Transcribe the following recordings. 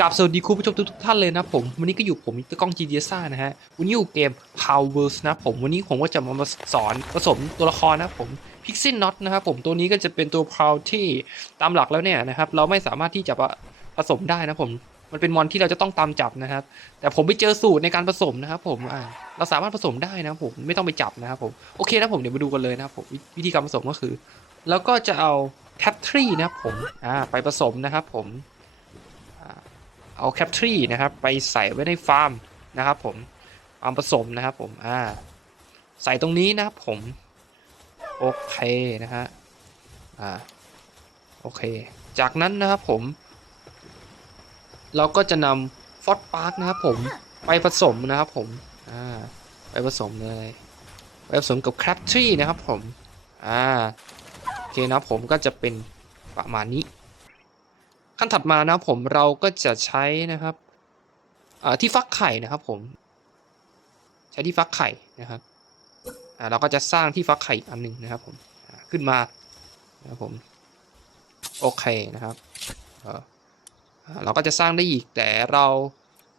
กับสวัสดีคุณผู้ชมทุกๆท่านเลยนะผมวันนี้ก็อยู่ผมตะกล้อง g d s ซ่านะฮะวันนี้อยู่เกม Powers นะผมวันนี้ผมก็จะมาสอนผสมตัวละครนะผม Pixie Not นะครับผมตัวนี้ก็จะเป็นตัว p o w ที่ตามหลักแล้วเนี่ยนะครับเราไม่สามารถที่จะผสมได้นะผมมันเป็นมอนที่เราจะต้องตามจับนะครับ แต่ผมไปเจอสูตรในการผสมนะครับผมอ่าเราสามารถผสมได้นะผมไม่ต้องไปจับนะครับผมโอเคนะผมเดี๋ยวมาดูกันเลยนะครับผมวิธีการผสมก็คือ แล้วก็จะเอาแคปทรีนะครับผมอ่าไปผสมนะครับผม เอาแคปทรีนะครับไปใส่ไว้ในฟาร์มนะครับผมฟาร์มผสมนะครับผมอ่าใส่ตรงนี้นะครับผม โอเคนะฮะอ่าโอเค จากนั้นนะครับผม เราก็จะนำฟอสปาร์กนะครับผมไปผสมนะครับผมอ่าไปผสมเลยไปผสมกับแคปทรีนะครับผมอ่าโอเคนะผมก็จะเป็นประมาณนี้ ขั้นถัดมานะผมเราก็จะใช้นะครับที่ฟักไข่นะครับผม ใช้ที่ฟักไข่นะครับเราก็จะสร้างที่ฟักไข่อีกอันหนึ่งนะครับผมขึ้นมานะครับผมโอเคนะครับเราก็จะสร้างได้อีกแต่เรา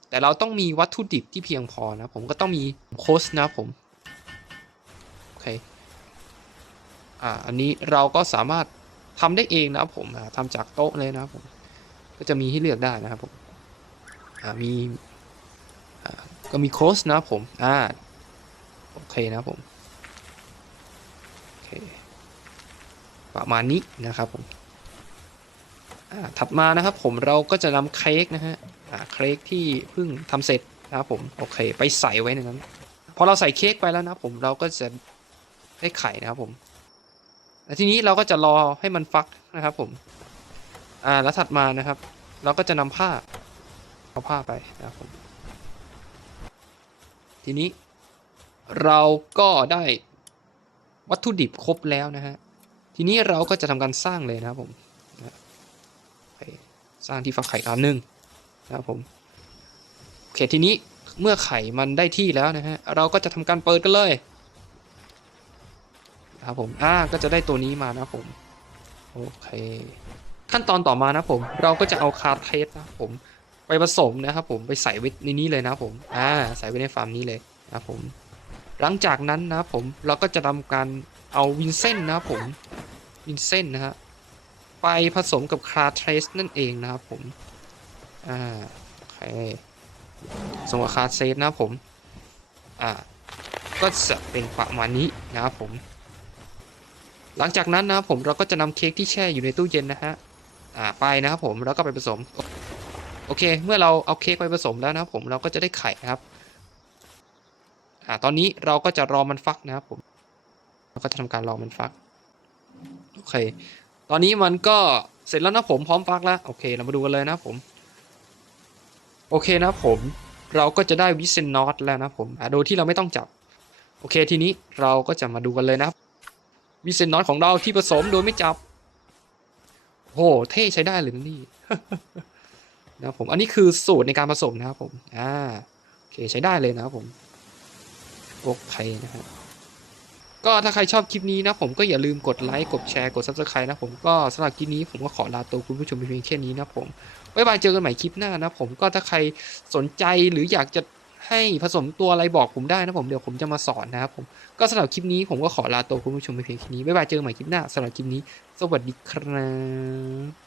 แต่เราต้องมีวัตถุดิบที่เพียงพอนะผมก็ต้องมีโคสนะครับผมโอเคอ่าอันนี้เราก็สามารถทำได้เองนะครับผมทำจากโต๊ะเลยนะครับผม ก็จะมีให้เลือกได้นะครับผมมีก็มีโค้ชนะผมอ่าโอเคนะผมโอเคประมาณนี้นะครับผมถัดมานะครับผมเราก็จะนำเค้กนะฮะเค้กที่เพิ่งทำเสร็จนะครับผมโอเคไปใส่ไว้ในนั้นพอเราใส่เค้กไปแล้วนะผมเราก็จะได้ไข่นะครับผมแล้วทีนี้เราก็จะรอให้มันฟักนะครับผม อ่าแล้วถัดมานะครับ เราก็จะนำผ้า เอาผ้าไปนะครับผมทีนี้เราก็ได้วัตถุดิบครบแล้วนะฮะ ทีนี้เราก็จะทำการสร้างเลยนะครับผมนะโอเคสร้างที่ฟักไข่อันหนึ่งนะครับผมโอเคทีนี้เมื่อไข่มันได้ที่แล้วนะฮะเราก็จะทำการเปิดกันเลยครับผมอ่าก็จะได้ตัวนี้มานะครับผมโอเค ขั้นตอนต่อมานะผม เราก็จะเอาคาร์เทสนะผม ไปผสมนะครับผมไปใส่ไว้ในนี้เลยนะผมอ่าใส่ไว้ในฟาร์มนี้เลยนะผม หลังจากนั้นนะผมเราก็จะทำการเอาวินเซนต์นะครับผมวินเซนต์นะฮะไปผสมกับคาร์เทสนั่นเองนะครับผมอ่าโอเคสมกับคาร์เทสนะผมอ่าก็จะเป็นประมาณนี้นะครับผม หลังจากนั้นนะครับผมเราก็จะนำเค้กที่แช่อยู่ในตู้เย็นนะฮะ อ่าไปนะครับผมแล้วก็ไปผสม โอเค เมื่อเราเอาเค้กไปผสมแล้วนะครับผมเราก็จะได้ไข่นะครับอ่าตอนนี้เราก็จะรอมันฟักนะครับผมเราก็จะทำการรอมันฟักโอเค ตอนนี้มันก็เสร็จแล้วนะผมพร้อมฟักแล้วโอเค เรามาดูกันเลยนะผม โอเคนะผมเราก็จะได้วิเซนนอตแล้วนะผมโดยที่เราไม่ต้องจับ โอเคทีนี้เราก็จะมาดูกันเลยนะครับวิเซนนอตของเราที่ผสมโดยไม่จับ โหเท่ใช้ได้เลยนะนี่นะครับผม อันนี้คือสูตรในการผสมนะครับผม อ่า โอเคใช้ได้เลยนะครับผม โอเคนะครับ ก็ถ้าใครชอบคลิปนี้นะผมก็อย่าลืมกดไลค์ กดแชร์ กด subscribe นะผม ก็สำหรับคลิปนี้ผมก็ขอลาตัวคุณผู้ชมไปเพียงแค่นี้นะผม บ๊ายบายเจอกันใหม่คลิปหน้านะผม ก็ถ้าใครสนใจหรืออยากจะ ให้ผสมตัวอะไรบอกผมได้นะผมเดี๋ยวผมจะมาสอนนะครับผมก็สำหรับคลิปนี้ผมก็ขอลาตัวคุณผู้ชมไปเพียงแค่นี้บ๊ายบายเจอกันใหม่คลิปหน้าสำหรับคลิปนี้ สวัสดีครับ